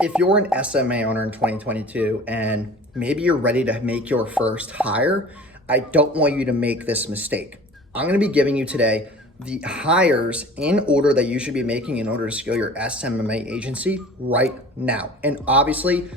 If you're an SMA owner in 2022 and maybe you're ready to make your first hire, I don't want you to make this mistake. I'm going to be giving you today the hires in order that you should be making in order to scale your SMMA agency right now. And obviously,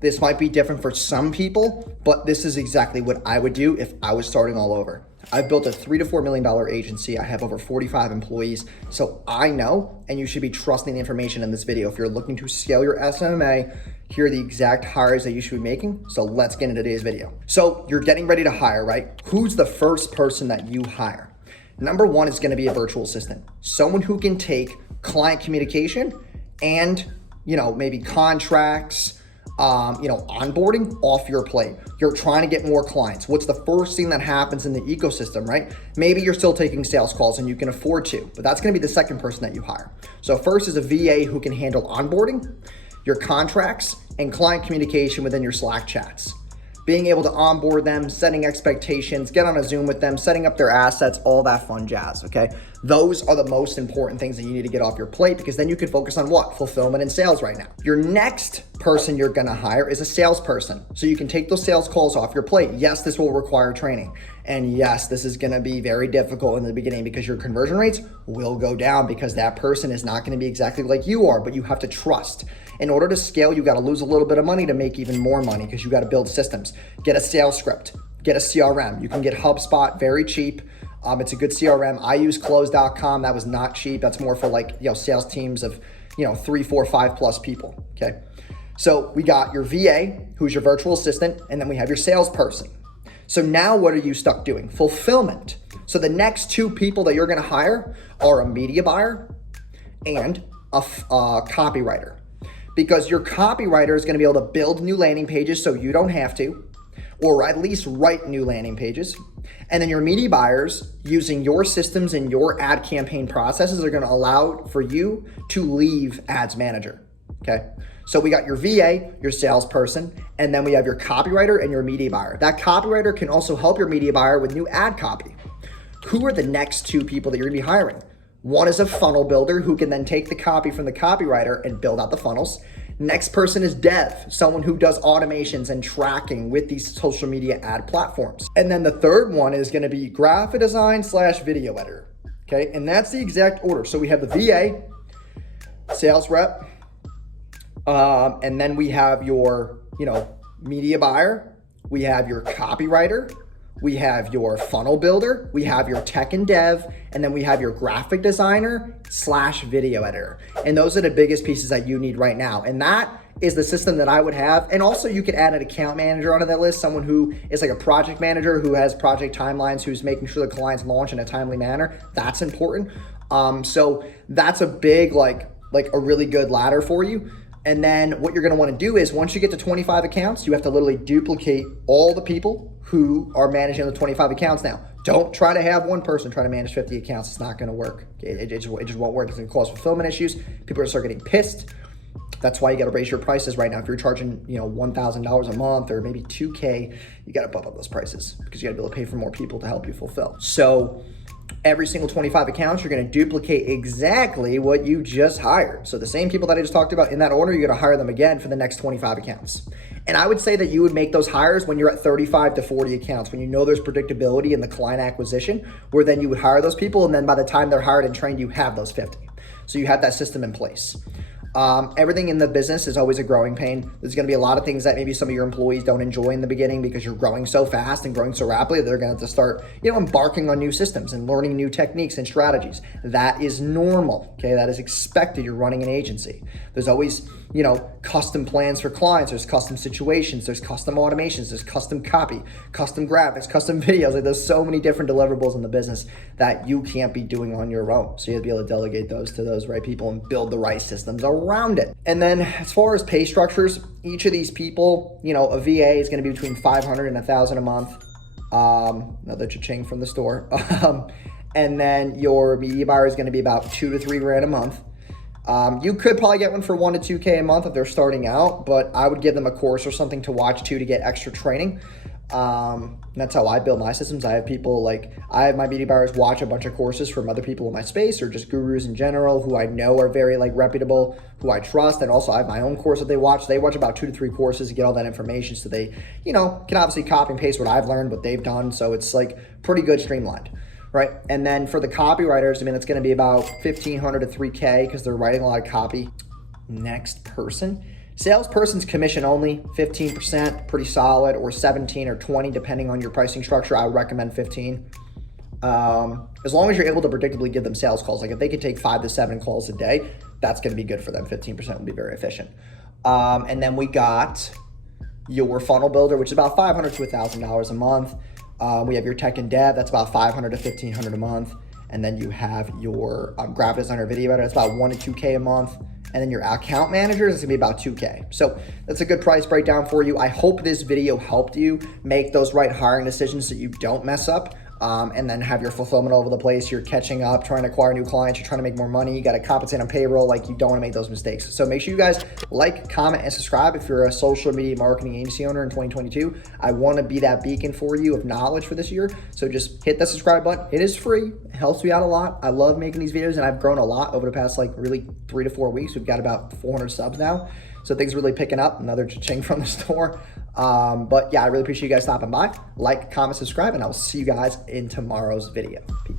this might be different for some people, but this is exactly what I would do if I was starting all over. I've built a $3 to $4 million agency. I have over 45 employees. So I know, and you should be trusting the information in this video. If you're looking to scale your SMMA, here are the exact hires that you should be making. So let's get into today's video. So you're getting ready to hire, right? Who's the first person that you hire? Number one is gonna be a virtual assistant. Someone who can take client communication and, maybe contracts, onboarding off your plate. You're trying to get more clients. What's the first thing that happens in the ecosystem, right? Maybe you're still taking sales calls and you can afford to, but that's going to be the second person that you hire. So first is a VA who can handle onboarding, your contracts, and client communication within your Slack chats. Being able to onboard them, setting expectations, get on a Zoom with them, setting up their assets, all that fun jazz, okay? Those are the most important things that you need to get off your plate because then you can focus on what? Fulfillment and sales right now. Your next person you're gonna hire is a salesperson. So you can take those sales calls off your plate. Yes, this will require training. And yes, this is gonna be very difficult in the beginning because your conversion rates will go down because that person is not gonna be exactly like you are, but you have to trust. In order to scale, you gotta lose a little bit of money to make even more money because you gotta build systems. Get a sales script, get a CRM. You can get HubSpot very cheap. It's a good CRM. I use close.com. That was not cheap. That's more for sales teams of, 3, 4, 5 plus people, okay? So we got your VA, who's your virtual assistant, and then we have your salesperson. So now what are you stuck doing? Fulfillment. So the next two people that you're gonna hire are a media buyer and a copywriter. Because your copywriter is gonna be able to build new landing pages so you don't have to, or at least write new landing pages. And then your media buyers, using your systems and your ad campaign processes, are gonna allow for you to leave Ads Manager, okay? So we got your VA, your salesperson, and then we have your copywriter and your media buyer. That copywriter can also help your media buyer with new ad copy. Who are the next two people that you're gonna be hiring? One is a funnel builder who can then take the copy from the copywriter and build out the funnels. Next person is dev, someone who does automations and tracking with these social media ad platforms. And then the third one is gonna be graphic design / video editor, okay? And that's the exact order. So we have the VA, sales rep, and then we have your, media buyer, we have your copywriter, we have your funnel builder, we have your tech and dev, and then we have your graphic designer / video editor. And those are the biggest pieces that you need right now. And that is the system that I would have. And also you could add an account manager onto that list, someone who is like a project manager who has project timelines, who's making sure the clients launch in a timely manner. That's important. So that's a big, like a really good ladder for you. And then what you're gonna wanna do is once you get to 25 accounts, you have to literally duplicate all the people who are managing the 25 accounts now. Don't try to have one person try to manage 50 accounts. It's not gonna work. It just won't work. It's gonna cause fulfillment issues. People are gonna start getting pissed. That's why you gotta raise your prices right now. If you're charging, $1,000 a month or maybe 2K, you gotta bump up those prices because you gotta be able to pay for more people to help you fulfill. So every single 25 accounts, you're gonna duplicate exactly what you just hired. So the same people that I just talked about in that order, you're gonna hire them again for the next 25 accounts. And I would say that you would make those hires when you're at 35 to 40 accounts, when you know there's predictability in the client acquisition, where then you would hire those people, and then by the time they're hired and trained, you have those 50. So you have that system in place. Everything in the business is always a growing pain. There's gonna be a lot of things that maybe some of your employees don't enjoy in the beginning because you're growing so fast and growing so rapidly. They're gonna have to start, embarking on new systems and learning new techniques and strategies. That is normal, okay? That is expected. You're running an agency. There's always, custom plans for clients. There's custom situations. There's custom automations. There's custom copy, custom graphics, custom videos. Like there's so many different deliverables in the business that you can't be doing on your own. So you have to be able to delegate those to those right people and build the right systems around it. And then as far as pay structures, each of these people, a VA is going to be between 500 and 1,000 a month. Another cha-ching from the store. And then your media buyer is going to be about 2 to 3 grand a month. You could probably get one for 1 to 2K a month if they're starting out, but I would give them a course or something to watch too to get extra training. That's how I build my systems. I have people like, I have my beauty buyers watch a bunch of courses from other people in my space or just gurus in general who I know are very like reputable, who I trust. And also I have my own course that they watch. They watch about 2 to 3 courses to get all that information. So they, you know, can obviously copy and paste what I've learned, what they've done. So it's like pretty good streamlined, right? And then for the copywriters, I mean, it's going to be about 1,500 to 3K because they're writing a lot of copy. Next person. Salesperson's commission only, 15%, pretty solid, or 17 or 20, depending on your pricing structure. I would recommend 15. As long as you're able to predictably give them sales calls, like if they can take 5 to 7 calls a day, that's going to be good for them. 15% would be very efficient. And then we got your funnel builder, which is about $500 to $1,000 a month. We have your tech and dev, that's about $500 to $1,500 a month. And then you have your graphic designer, video editor, that's about 1 to 2K a month. And then your account managers, it's gonna be about 2K. So that's a good price breakdown for you. I hope this video helped you make those right hiring decisions so you don't mess up. And then have your fulfillment all over the place. You're catching up, trying to acquire new clients. You're trying to make more money. You got to compensate on payroll. Like, you don't want to make those mistakes. So make sure you guys like, comment, and subscribe if you're a social media marketing agency owner in 2022. I want to be that beacon for you of knowledge for this year. So just hit that subscribe button. It is free. It helps me out a lot. I love making these videos, and I've grown a lot over the past like really 3 to 4 weeks. We've got about 400 subs now. So things are really picking up. Another cha-ching from the store. But yeah, I really appreciate you guys stopping by. Like, comment, subscribe, and I will see you guys in tomorrow's video. Peace.